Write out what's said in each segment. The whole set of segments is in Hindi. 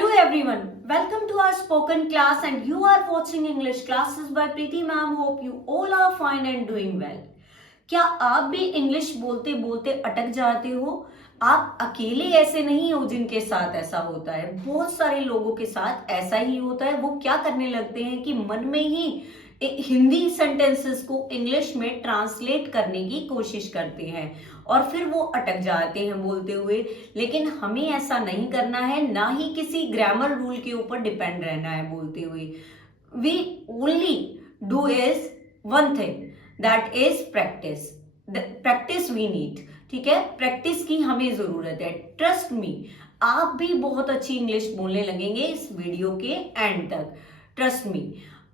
Hello everyone, welcome to our spoken class and you are watching English classes by Preeti ma'am. Hope you all are fine and doing well. क्या आप भी इंग्लिश बोलते बोलते अटक जाते हो? आप अकेले ऐसे नहीं हो जिनके साथ ऐसा होता है, बहुत सारे लोगों के साथ ऐसा ही होता है। वो क्या करने लगते हैं कि मन में ही हिंदी सेंटेंसेस को इंग्लिश में ट्रांसलेट करने की कोशिश करते हैं और फिर वो अटक जाते हैं बोलते हुए। लेकिन हमें ऐसा नहीं करना है, ना ही किसी ग्रामर रूल के ऊपर डिपेंड रहना है बोलते हुए। We only do is one thing, that is practice. Practice we need, ठीक है, प्रैक्टिस की हमें जरूरत है। ट्रस्ट मी, आप भी बहुत अच्छी इंग्लिश बोलने लगेंगे इस वीडियो के एंड तक। Trust me.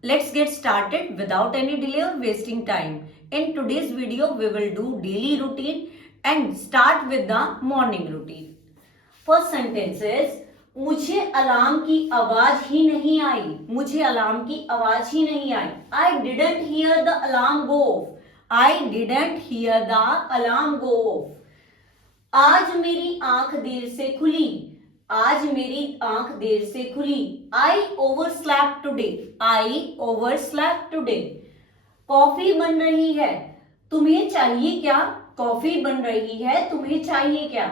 Let's get started without any delay or wasting time. In today's video, we will do daily routine and start with the morning routine. First sentence is, मुझे अलार्म की आवाज ही नहीं आई। मुझे अलार्म की आवाज ही नहीं आई। I didn't hear the alarm go off. I didn't hear the alarm go off. आज मेरी आंख देर से खुली। आज मेरी आंख देर से खुली। I overslept today. I overslept today. Coffee बन रही है, तुम्हें चाहिए क्या? कॉफी बन रही है, तुम्हें चाहिए क्या?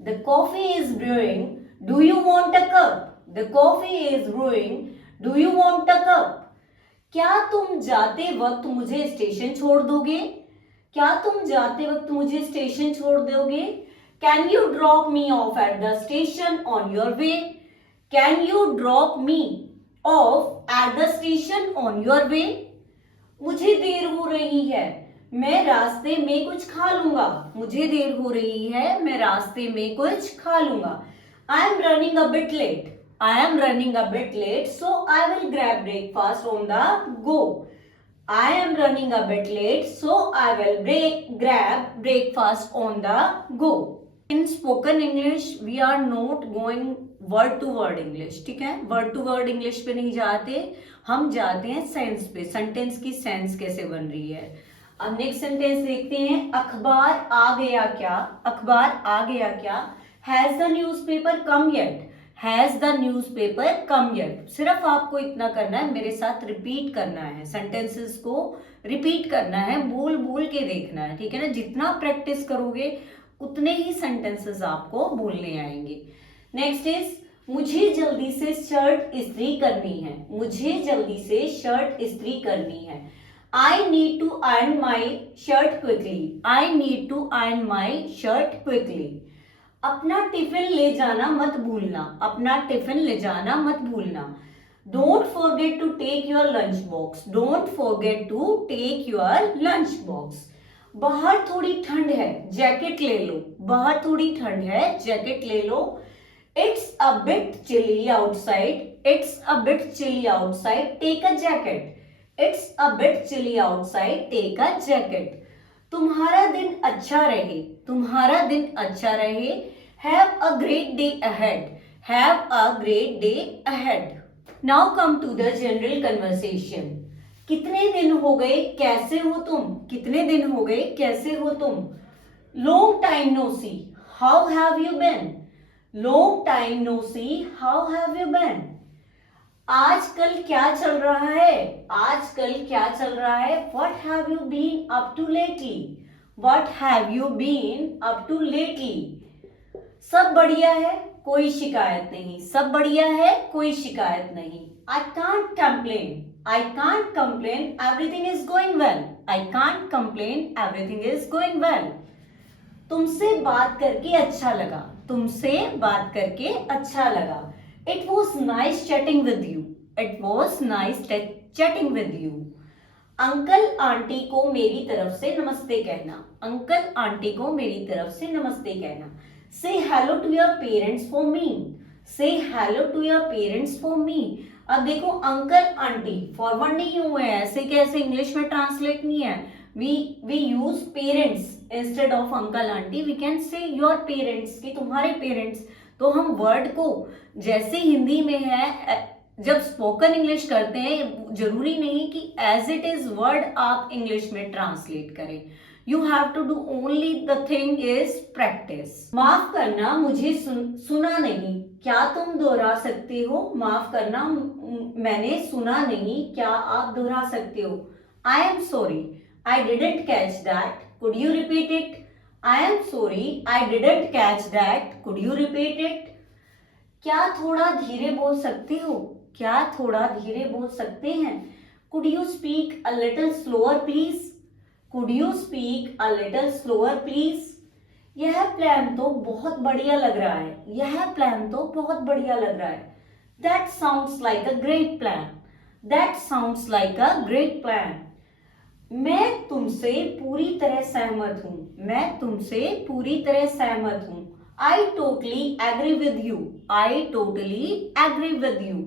The coffee is brewing, do you want a cup? The coffee is brewing, do you want a cup? क्या तुम जाते वक्त मुझे स्टेशन छोड़ दोगे? क्या तुम जाते वक्त मुझे स्टेशन छोड़ दोगे? Can you drop me off at the station on your way? Can you drop me off at the station on your way? मुझे देर हो रही है, मैं रास्ते में कुछ खा लूंगा। मुझे देर हो रही है, मैं रास्ते में कुछ खा लूंगा। I am running a bit late. I am running a bit late, so I will grab breakfast on the go. I am running a bit late, so I will grab breakfast on the go. In spoken English we are not going word to word English, ठीक है। वर्ड टू वर्ड इंग्लिश पे नहीं जाते, हम जाते हैं सेंस पे। सेंटेंस की सेंस कैसे बन रही है। अब नेक्स्ट सेंटेंस देखते हैं। अखबार आ गया क्या? अखबार आ गया क्या? Has the newspaper come yet? Has the newspaper come yet? सिर्फ आपको इतना करना है, मेरे साथ रिपीट करना है, सेंटेंसेस को रिपीट करना है, बोल बोल के देखना है, ठीक है ना। जितना प्रैक्टिस करोगे उतने ही सेंटेंसेस आपको बोलने आएंगे। नेक्स्ट इज, मुझे जल्दी से शर्ट इस्त्री करनी है। मुझे जल्दी से शर्ट इस्त्री करनी है। I need to iron my shirt quickly. I need to iron my shirt quickly. अपना टिफिन ले जाना मत भूलना। अपना टिफिन ले जाना मत भूलना। Don't forget to take your lunch box. Don't forget to take your lunch box. बाहर थोड़ी ठंड है, जैकेट ले लो। बाहर थोड़ी ठंड है, जैकेट ले लो। It's a bit chilly outside. It's a bit chilly outside, take a jacket. It's a bit chilly outside, take a jacket. तुम्हारा दिन अच्छा रहे। तुम्हारा दिन अच्छा रहे। Have a great day ahead. Have a great day ahead. Now come to the general conversation. कितने दिन हो गए, कैसे हो तुम? कितने दिन हो गए, कैसे हो तुम? Long time no see, how have you been? Long time no see, how have you been? आजकल क्या चल रहा है? आजकल क्या चल रहा है? What have you been up to lately? What have you been up to lately? सब बढ़िया है, कोई शिकायत नहीं। सब बढ़िया है, कोई शिकायत नहीं। I can't complain. I can't complain, everything is going well. I can't complain, everything is going well. तुमसे बात करके अच्छा लगा। तुमसे बात करके अच्छा लगा। It was nice chatting with you. It was nice chatting with you. Uncle aunty को मेरी तरफ से नमस्ते कहना। अंकल आंटी को मेरी तरफ से नमस्ते कहना। Say hello to your parents for me. Say hello to your parents for me. अब देखो, अंकल आंटी फॉरवर्ड नहीं हुए हैं, ऐसे कैसे इंग्लिश में ट्रांसलेट नहीं है। We use parents instead of uncle aunty. We can say your parents, कि तुम्हारे पेरेंट्स। तो हम वर्ड को जैसे हिंदी में है, जब स्पोकन इंग्लिश करते हैं, जरूरी नहीं कि एज इट इज वर्ड आप इंग्लिश में ट्रांसलेट करें। You have to do only the thing is practice. माफ करना, मुझे सुना नहीं, क्या तुम दोहरा सकते हो? माफ करना, मैंने सुना नहीं, क्या आप दोहरा सकते हो? I am sorry, I didn't catch that. Could you repeat it? I am sorry, I didn't catch that. Could you repeat it? क्या थोड़ा धीरे बोल सकते हो? क्या थोड़ा धीरे बोल सकते हैं? Could you speak a little slower please? Could you speak a little slower please? यह प्लान तो बहुत बढ़िया लग रहा है, यह प्लान तो बहुत बढ़िया लग रहा है. That sounds like a great plan. That sounds like a great plan. मैं तुमसे पूरी तरह सहमत हूं, मैं तुमसे पूरी तरह सहमत हूं. I totally agree with you. I totally agree with you.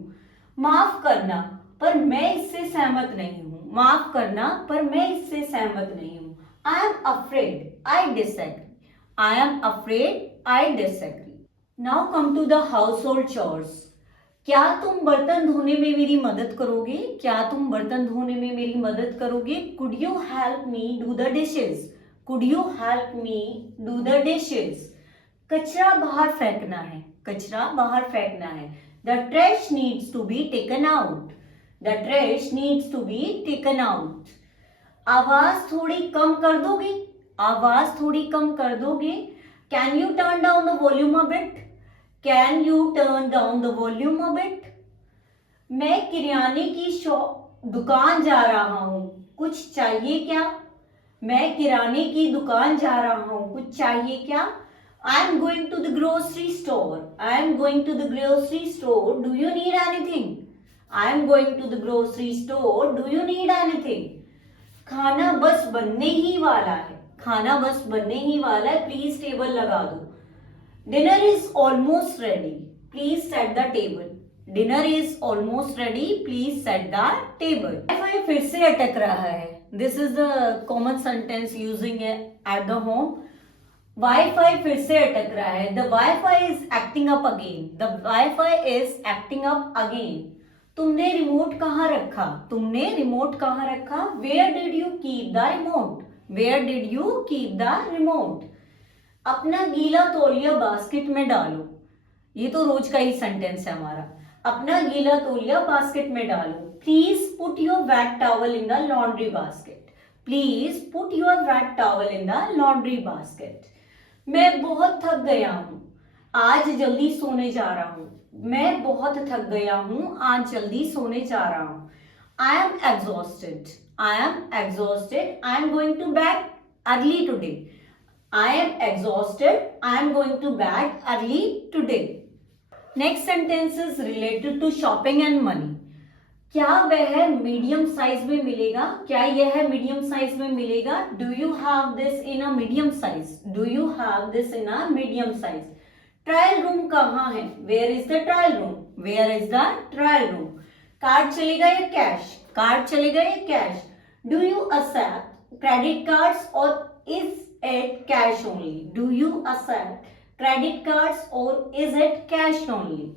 माफ करना, पर मैं इससे सहमत नहीं हूं. माफ करना, पर मैं इससे सहमत नहीं हूं. I am afraid, I disagree. I am afraid, I disagree. Now come to the household chores. क्या तुम बर्तन धोने में मेरी मदद करोगे? क्या तुम बर्तन धोने में मेरी मदद करोगे? Could you help me do the dishes? Could you help me do the dishes? कचरा बाहर फेंकना है, कचरा बाहर फेंकना है. The trash needs to be taken out. The trash needs to be taken out. आवाज थोड़ी कम कर दोगे? आवाज थोड़ी कम कर दोगे? Can you turn down the volume a bit? Can you turn down the volume a bit? मैं किराने की दुकान जा रहा हूं, कुछ चाहिए क्या? मैं किराने की दुकान जा रहा हूं, कुछ चाहिए क्या? I am going to the grocery store. I am going to the grocery store. Do you need anything? I am going to the grocery store. Do you need anything? खाना बस बनने ही वाला है, खाना बस बनने ही वाला है. प्लीज टेबल लगा दो. Dinner is almost ready. Please set the table. Dinner is almost ready. Please set the table. Wifi फिर से अटक रहा है. This is the common sentence using at the home. Wifi फिर से अटक रहा है. The Wi-Fi is acting up again. The Wi-Fi is acting up again. तुमने रिमोट कहाँ रखा? तुमने रिमोट कहाँ रखा? Where did you keep the remote? Where did you keep the remote? अपना गीला तौलिया बास्केट में डालो. ये तो रोज का ही सेंटेंस है हमारा. अपना गीला तौलिया बास्केट में डालो. Please put your wet towel in the laundry basket. Please put your wet towel in the laundry basket. मैं बहुत थक गया हूं, आज जल्दी सोने जा रहा हूं. मैं बहुत थक गया हूं, आज जल्दी सोने जा रहा हूं. I am exhausted. I am exhausted. I am going to bed early today. I am exhausted. I am going to bed early today. Next sentence is related to shopping and money. क्या वह मीडियम साइज में मिलेगा? क्या यह मीडियम साइज में मिलेगा? Do you have this in a medium size? Do you have this in a medium size? Trial room कहाँ है? Where is the trial room? Where is the trial room? Card चलेगा या कैश? कार्ड चलेगा या cash? Do you accept credit cards और is it cash only? Do you accept credit cards और इज इट कैश ओनली?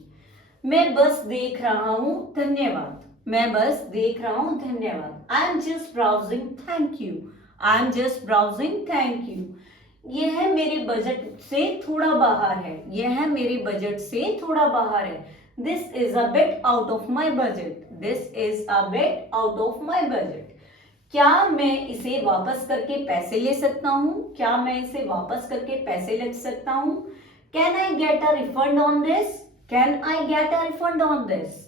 मैं बस देख रहा हूं, धन्यवाद. मैं बस देख रहा हूं, धन्यवाद. I am just browsing, thank you. I am just browsing, thank you. यह मेरे बजट से थोड़ा बाहर है. यह मेरे बजट से थोड़ा बाहर है. This is a bit out of my budget. This is a bit out of my budget. क्या मैं इसे वापस करके पैसे ले सकता हूँ? क्या मैं इसे वापस करके पैसे ले सकता हूँ? Can I get a refund on this? Can I get a refund on this?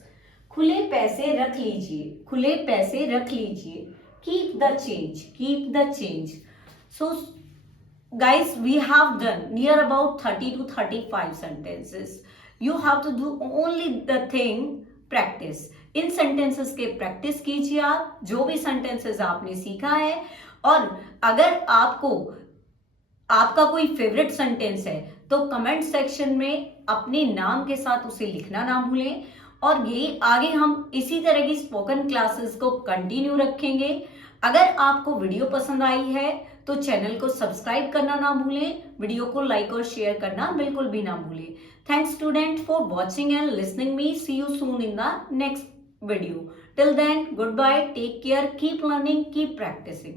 खुले पैसे रख लीजिए. खुले पैसे रख लीजिए. Keep the change. Keep the change. So guys, we have done near about 30 to 35 sentences. You have to do only the thing practice. In sentences के practice कीजिए आप, जो भी sentences आपने सीखा है. और अगर आपको आपका कोई फेवरेट सेंटेंस है तो कमेंट सेक्शन में अपने नाम के साथ उसे लिखना ना भूलें. और ये आगे हम इसी तरह की स्पोकन क्लासेस को कंटिन्यू रखेंगे. अगर आपको वीडियो पसंद आई है तो चैनल को सब्सक्राइब करना ना भूलें. वीडियो को लाइक और शेयर करना बिल्कुल भी ना भूलें. Thanks student for watching and listening me. See you soon in the next video. Till then, goodbye, take care, keep learning, keep practicing.